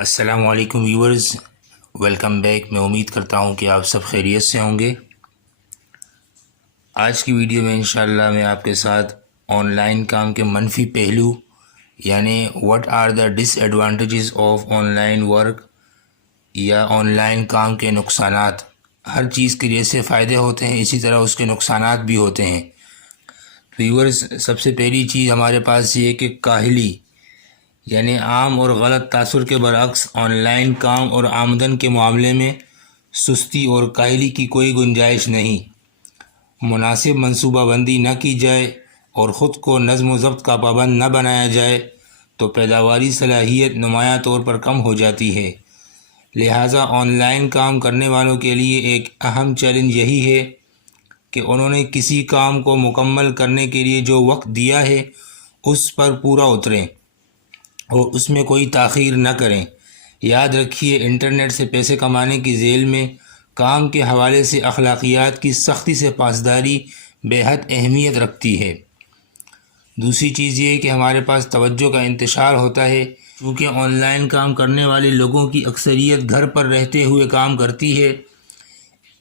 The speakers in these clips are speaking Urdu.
السلام علیکم ویورز، ویلکم بیک۔ میں امید کرتا ہوں کہ آپ سب خیریت سے ہوں گے۔ آج کی ویڈیو میں انشاءاللہ میں آپ کے ساتھ آن لائن کام کے منفی پہلو یعنی what are the dish advantages of on line work یا آن لائن کام کے نقصانات۔ ہر چیز کے جیسے فائدے ہوتے ہیں اسی طرح اس کے نقصانات بھی ہوتے ہیں۔ ویورز، سب سے پہلی چیز ہمارے پاس یہ ہے کہ کاہلی یعنی عام اور غلط تاثر کے برعکس آن لائن کام اور آمدن کے معاملے میں سستی اور کاہلی کی کوئی گنجائش نہیں۔ مناسب منصوبہ بندی نہ کی جائے اور خود کو نظم و ضبط کا پابند نہ بنایا جائے تو پیداواری صلاحیت نمایاں طور پر کم ہو جاتی ہے۔ لہٰذا آن لائن کام کرنے والوں کے لیے ایک اہم چیلنج یہی ہے کہ انہوں نے کسی کام کو مکمل کرنے کے لیے جو وقت دیا ہے اس پر پورا اتریں اور اس میں کوئی تاخیر نہ کریں۔ یاد رکھیے، انٹرنیٹ سے پیسے کمانے کی ذیل میں کام کے حوالے سے اخلاقیات کی سختی سے پاسداری بے حد اہمیت رکھتی ہے۔ دوسری چیز یہ ہے کہ ہمارے پاس توجہ کا انتشار ہوتا ہے۔ چونکہ آن لائن کام کرنے والے لوگوں کی اکثریت گھر پر رہتے ہوئے کام کرتی ہے،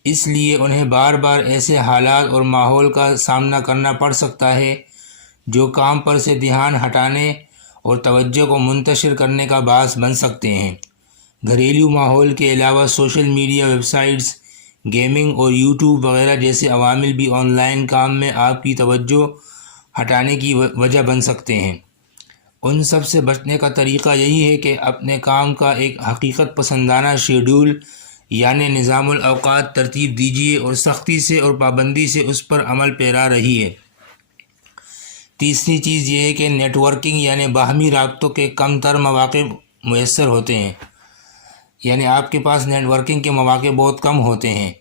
اس لیے انہیں بار بار ایسے حالات اور ماحول کا سامنا کرنا پڑ سکتا ہے جو کام پر سے دھیان ہٹانے اور توجہ کو منتشر کرنے کا باعث بن سکتے ہیں۔ گھریلو ماحول کے علاوہ social media, web sites, gaming اور یوٹیوب وغیرہ جیسے عوامل بھی آن لائن کام میں آپ کی توجہ ہٹانے کی وجہ بن سکتے ہیں۔ ان سب سے بچنے کا طریقہ یہی ہے کہ اپنے کام کا ایک حقیقت پسندانہ شیڈول یعنی نظام الاوقات ترتیب دیجیے اور سختی سے اور پابندی سے اس پر عمل پیرا رہیے۔ تیسری چیز یہ ہے کہ نیٹ ورکنگ یعنی باہمی رابطوں کے کم تر مواقع میسر ہوتے ہیں، یعنی آپ کے پاس نیٹ ورکنگ کے مواقع بہت کم ہوتے ہیں۔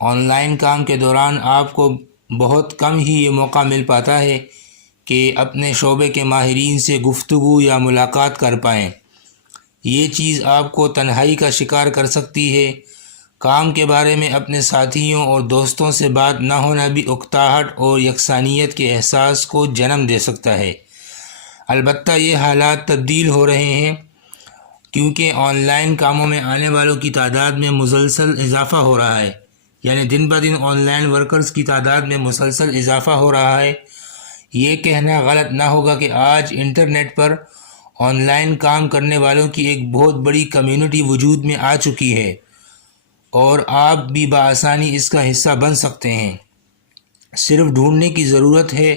آن لائن کام کے دوران آپ کو بہت کم ہی یہ موقع مل پاتا ہے کہ اپنے شعبے کے ماہرین سے گفتگو یا ملاقات کر پائیں۔ یہ چیز آپ کو تنہائی کا شکار کر سکتی ہے۔ کام کے بارے میں اپنے ساتھیوں اور دوستوں سے بات نہ ہونا بھی اکتاہٹ اور یکسانیت کے احساس کو جنم دے سکتا ہے۔ البتہ یہ حالات تبدیل ہو رہے ہیں کیونکہ آن لائن کاموں میں آنے والوں کی تعداد میں مسلسل اضافہ ہو رہا ہے، یعنی دن بہ دن آن لائن ورکرز کی تعداد میں مسلسل اضافہ ہو رہا ہے۔ یہ کہنا غلط نہ ہوگا کہ آج انٹرنیٹ پر آن لائن کام کرنے والوں کی ایک بہت بڑی کمیونٹی وجود میں آ چکی ہے اور آپ بھی بآسانی اس کا حصہ بن سکتے ہیں۔ صرف ڈھونڈنے کی ضرورت ہے۔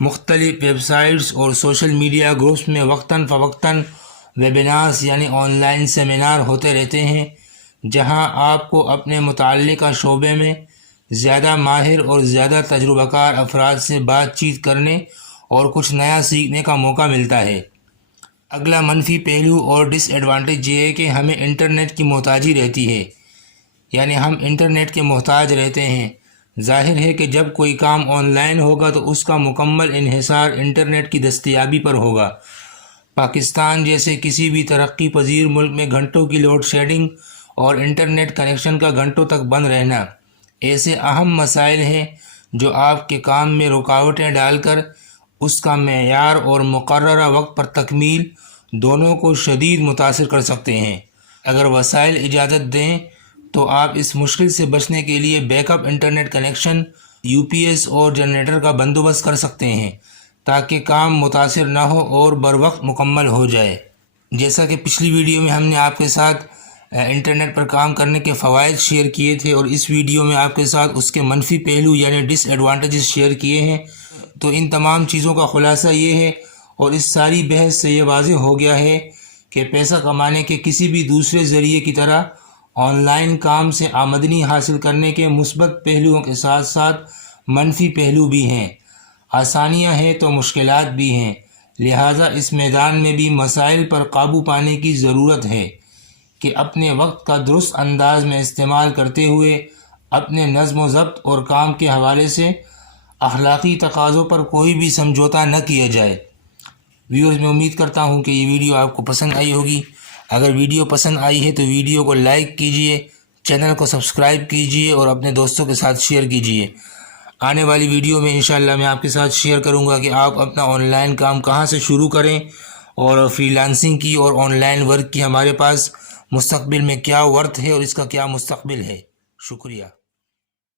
مختلف ویب سائٹس اور سوشل میڈیا گروپس میں وقتاً فوقتاً ویبینارز یعنی آن لائن سیمینار ہوتے رہتے ہیں جہاں آپ کو اپنے متعلقہ شعبے میں زیادہ ماہر اور زیادہ تجربہ کار افراد سے بات چیت کرنے اور کچھ نیا سیکھنے کا موقع ملتا ہے۔ اگلا منفی پہلو اور ڈس ایڈوانٹیج یہ ہے کہ ہمیں انٹرنیٹ کی محتاجی رہتی ہے، یعنی ہم انٹرنیٹ کے محتاج رہتے ہیں۔ ظاہر ہے کہ جب کوئی کام آن لائن ہوگا تو اس کا مکمل انحصار انٹرنیٹ کی دستیابی پر ہوگا۔ پاکستان جیسے کسی بھی ترقی پذیر ملک میں گھنٹوں کی لوڈ شیڈنگ اور انٹرنیٹ کنیکشن کا گھنٹوں تک بند رہنا ایسے اہم مسائل ہیں جو آپ کے کام میں رکاوٹیں ڈال کر اس کا معیار اور مقررہ وقت پر تکمیل دونوں کو شدید متاثر کر سکتے ہیں۔ اگر وسائل اجازت دیں تو آپ اس مشکل سے بچنے کے لیے back up internet connection, U P S اور جنریٹر کا بندوبست کر سکتے ہیں تاکہ کام متاثر نہ ہو اور بروقت مکمل ہو جائے۔ جیسا کہ پچھلی ویڈیو میں ہم نے آپ کے ساتھ انٹرنیٹ پر کام کرنے کے فوائد شیئر کیے تھے اور اس ویڈیو میں آپ کے ساتھ اس کے منفی پہلو یعنی ڈس ایڈوانٹیجز شیئر کیے ہیں، تو ان تمام چیزوں کا خلاصہ یہ ہے اور اس ساری بحث سے یہ واضح ہو گیا ہے کہ پیسہ کمانے کے کسی بھی دوسرے ذریعے کی طرح آن لائن کام سے آمدنی حاصل کرنے کے مثبت پہلوؤں کے ساتھ ساتھ منفی پہلو بھی ہیں۔ آسانیاں ہیں تو مشکلات بھی ہیں، لہٰذا اس میدان میں بھی مسائل پر قابو پانے کی ضرورت ہے کہ اپنے وقت کا درست انداز میں استعمال کرتے ہوئے اپنے نظم و ضبط اور کام کے حوالے سے اخلاقی تقاضوں پر کوئی بھی سمجھوتہ نہ کیا جائے۔ ویورز، میں امید کرتا ہوں کہ یہ ویڈیو آپ کو پسند آئی ہوگی۔ اگر ویڈیو پسند آئی ہے تو ویڈیو کو لائک کیجئے، چینل کو سبسکرائب کیجئے اور اپنے دوستوں کے ساتھ شیئر کیجئے۔ آنے والی ویڈیو میں انشاءاللہ میں آپ کے ساتھ شیئر کروں گا کہ آپ اپنا آن لائن کام کہاں سے شروع کریں اور فری لانسنگ کی اور آن لائن ورک کی ہمارے پاس مستقبل میں کیا ورتھ ہے اور اس کا کیا مستقبل ہے. شکریہ.